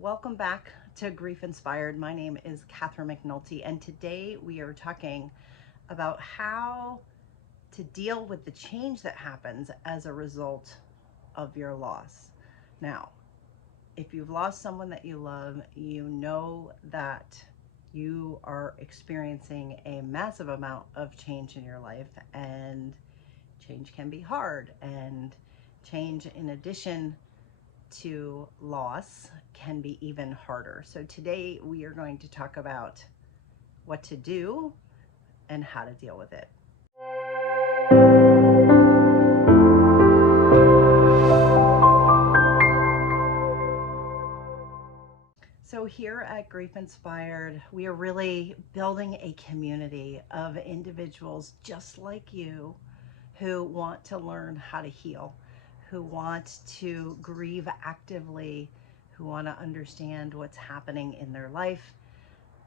Welcome back to Grief Inspired. My name is Catherine McNulty, and today we are talking about how to deal with the change that happens as a result of your loss. Now, if you've lost someone that you love, you know that you are experiencing a massive amount of change in your life, and change can be hard, and change, in addition to loss, can be even harder. So today we are going to talk about what to do and how to deal with it. So here at Grief Inspired, we are really building a community of individuals just like you who want to learn how to heal, who want to grieve actively, who want to understand what's happening in their life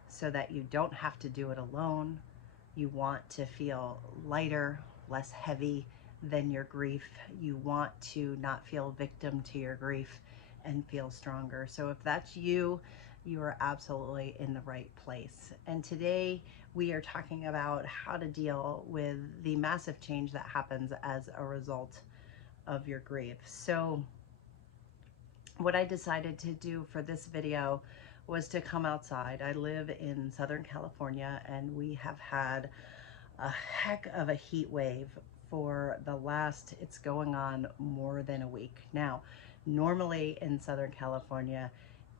so that you don't have to do it alone. You want to feel lighter, less heavy than your grief. You want to not feel victim to your grief and feel stronger. So if that's you, you are absolutely in the right place. And today we are talking about how to deal with the massive change that happens as a result of your grief. So what I decided to do for this video was to come outside. I live in Southern California, and we have had a heck of a heat wave for the last, it's going on more than a week. Now, normally in Southern California,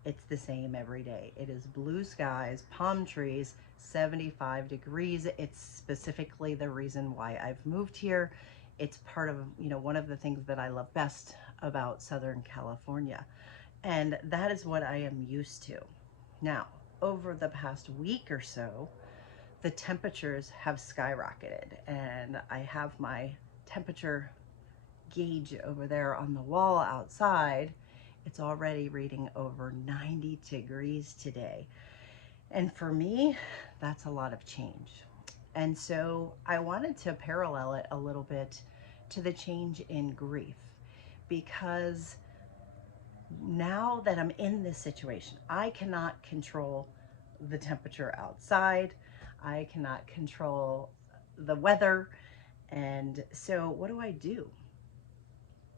it's the same every day. It is blue skies, palm trees, 75 degrees. It's specifically the reason why I've moved here. It's part of, one of the things that I love best about Southern California. And that is what I am used to. Now, over the past week or so, the temperatures have skyrocketed, and I have my temperature gauge over there on the wall outside. It's already reading over 90 degrees today. And for me, that's a lot of change. And so I wanted to parallel it a little bit to the change in grief, because now that I'm in this situation, I cannot control the temperature outside. I cannot control the weather. And so what do?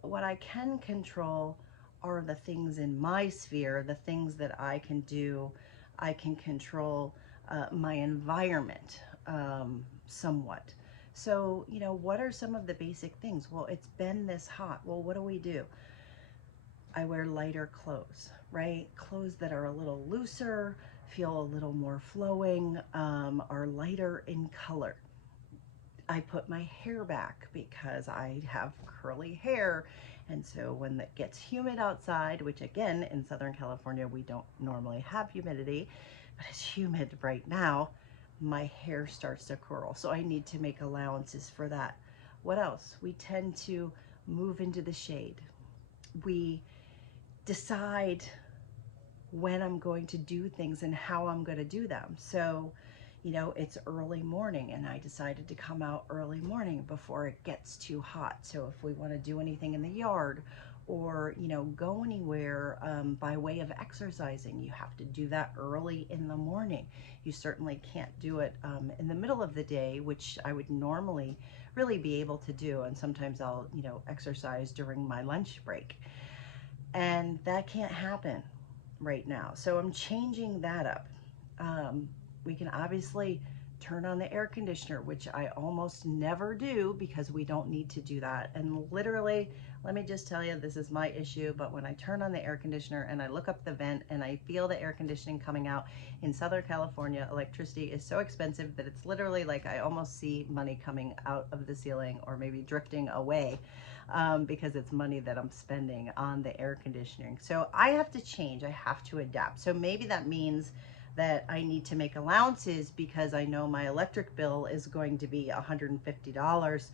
What I can control are the things in my sphere, the things that I can do. I can control my environment somewhat. So, what are some of the basic things? Well, it's been this hot. Well, what do? I wear lighter clothes, right? Clothes that are a little looser, feel a little more flowing, are lighter in color. I put my hair back because I have curly hair. And so when it gets humid outside, which again, in Southern California, we don't normally have humidity, but it's humid right now, my hair starts to curl. So I need to make allowances for that. What else? We tend to move into the shade. We decide when I'm going to do things and how I'm going to do them. So, it's early morning, and I decided to come out early morning before it gets too hot. So if we want to do anything in the yard or, go anywhere by way of exercising, you have to do that early in the morning. You certainly can't do it in the middle of the day, which I would normally really be able to do. And sometimes I'll, exercise during my lunch break. And that can't happen right now. So I'm changing that up. We can obviously turn on the air conditioner, which I almost never do because we don't need to do that. And literally, let me just tell you, this is my issue, but when I turn on the air conditioner and I look up the vent and I feel the air conditioning coming out, in Southern California, electricity is so expensive that it's literally like I almost see money coming out of the ceiling or maybe drifting away. Because it's money that I'm spending on the air conditioning. So I have to change, I have to adapt. So maybe that means that I need to make allowances because I know my electric bill is going to be $150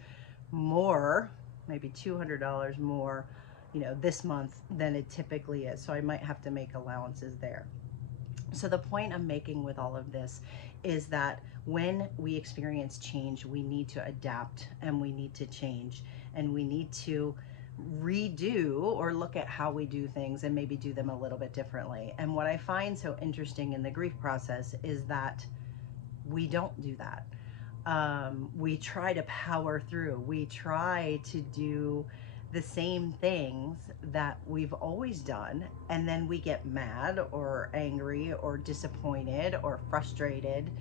more, maybe $200 more, this month than it typically is. So I might have to make allowances there. So the point I'm making with all of this is that when we experience change, we need to adapt and we need to change, and we need to redo or look at how we do things and maybe do them a little bit differently. And what I find so interesting in the grief process is that we don't do that. We try to power through. We try to do the same things that we've always done, and then we get mad or angry or disappointed or frustrated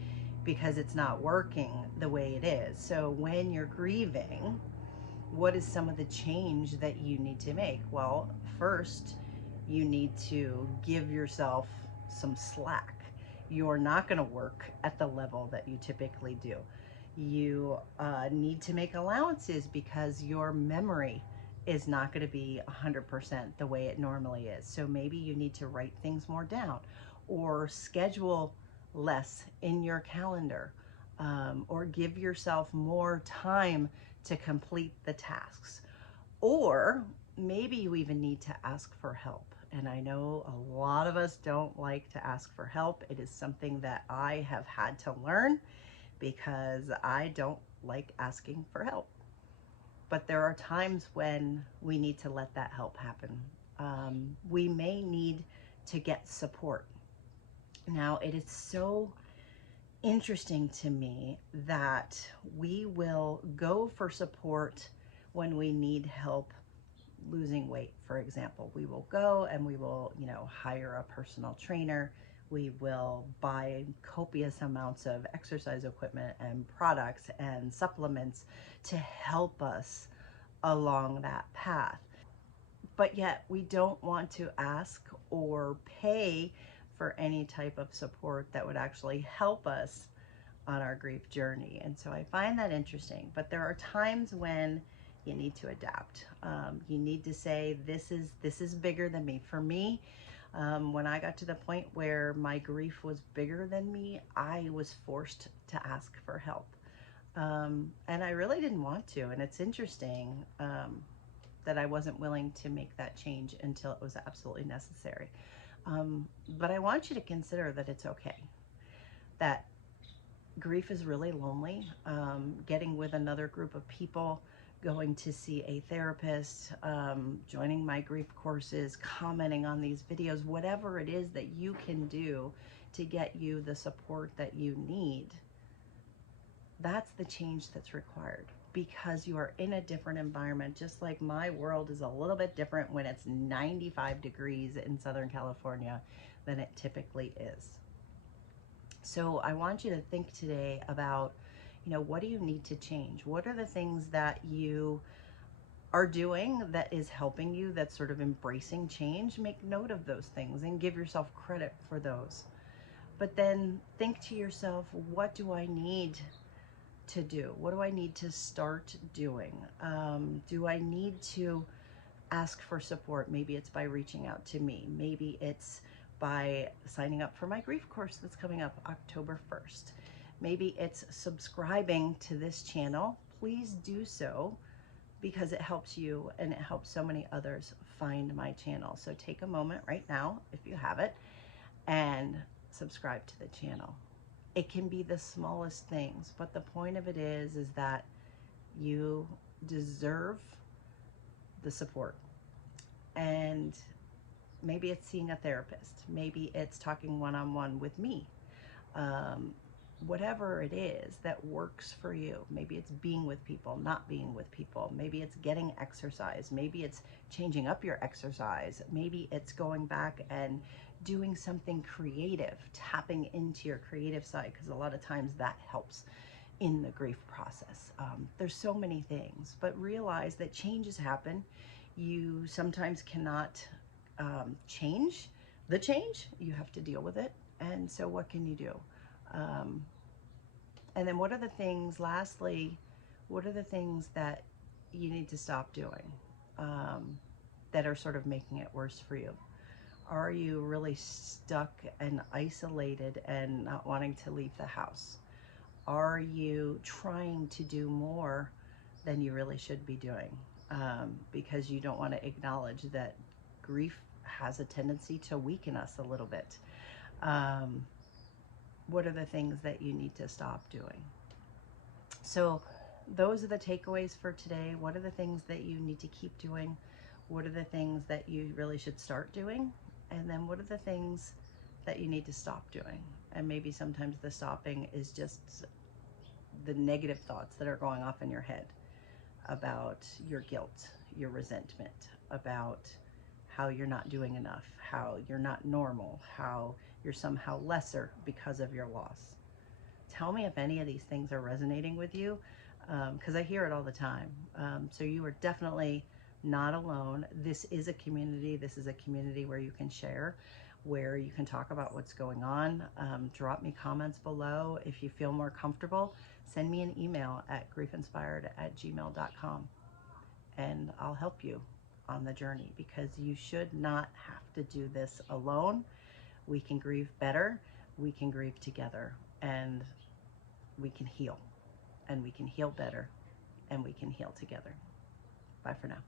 because it's not working the way it is. So when you're grieving, what is some of the change that you need to make? Well, first, you need to give yourself some slack. You're not going to work at the level that you typically do. You need to make allowances because your memory is not going to be 100% the way it normally is. So maybe you need to write things more down or schedule less in your calendar, or give yourself more time to complete the tasks. Or maybe you even need to ask for help. And I know a lot of us don't like to ask for help. It is something that I have had to learn because I don't like asking for help. But there are times when we need to let that help happen. We may need to get support. Now, it is so interesting to me that we will go for support when we need help losing weight, for example. We will go and we will, hire a personal trainer. We will buy copious amounts of exercise equipment and products and supplements to help us along that path. But yet we don't want to ask or pay for any type of support that would actually help us on our grief journey. And so I find that interesting. But there are times when you need to adapt. You need to say, this is bigger than me. For me, when I got to the point where my grief was bigger than me, I was forced to ask for help. And I really didn't want to. And it's interesting that I wasn't willing to make that change until it was absolutely necessary. But I want you to consider that it's okay. That grief is really lonely. Getting with another group of people, going to see a therapist, joining my grief courses, commenting on these videos, whatever it is that you can do to get you the support that you need, that's the change that's required, because you are in a different environment. Just like my world is a little bit different when it's 95 degrees in Southern California than it typically is. So I want you to think today about, what do you need to change? What are the things that you are doing that is helping you, that's sort of embracing change? Make note of those things and give yourself credit for those. But then think to yourself, what do I need to do? What do I need to start doing? Do I need to ask for support? Maybe it's by reaching out to me. Maybe it's by signing up for my grief course that's coming up October 1st. Maybe it's subscribing to this channel. Please do so, because it helps you and it helps so many others find my channel. So take a moment right now, if you have it, and subscribe to the channel. It can be the smallest things, but the point of it is that you deserve the support. And maybe it's seeing a therapist. Maybe it's talking one-on-one with me. Whatever it is that works for you. Maybe it's being with people, not being with people. Maybe it's getting exercise. Maybe it's changing up your exercise. Maybe it's going back and doing something creative, tapping into your creative side, because a lot of times that helps in the grief process. There's so many things, but realize that changes happen. You sometimes cannot change the change. You have to deal with it. And so what can you do? And then what are the things, lastly, what are the things that you need to stop doing that are sort of making it worse for you? Are you really stuck and isolated and not wanting to leave the house? Are you trying to do more than you really should be doing because you don't want to acknowledge that grief has a tendency to weaken us a little bit? What are the things that you need to stop doing? So those are the takeaways for today. What are the things that you need to keep doing? What are the things that you really should start doing? And then what are the things that you need to stop doing? And maybe sometimes the stopping is just the negative thoughts that are going off in your head about your guilt, your resentment, about how you're not doing enough, how you're not normal, how you're somehow lesser because of your loss. Tell me if any of these things are resonating with you, because I hear it all the time. So you are definitely not alone. This is a community. This is a community where you can share, where you can talk about what's going on. Drop me comments below. If you feel more comfortable, send me an email at griefInspired@gmail.com, and I'll help you on the journey, because you should not have to do this alone. We can grieve better. We can grieve together, and we can heal, and we can heal better, and we can heal together. Bye for now.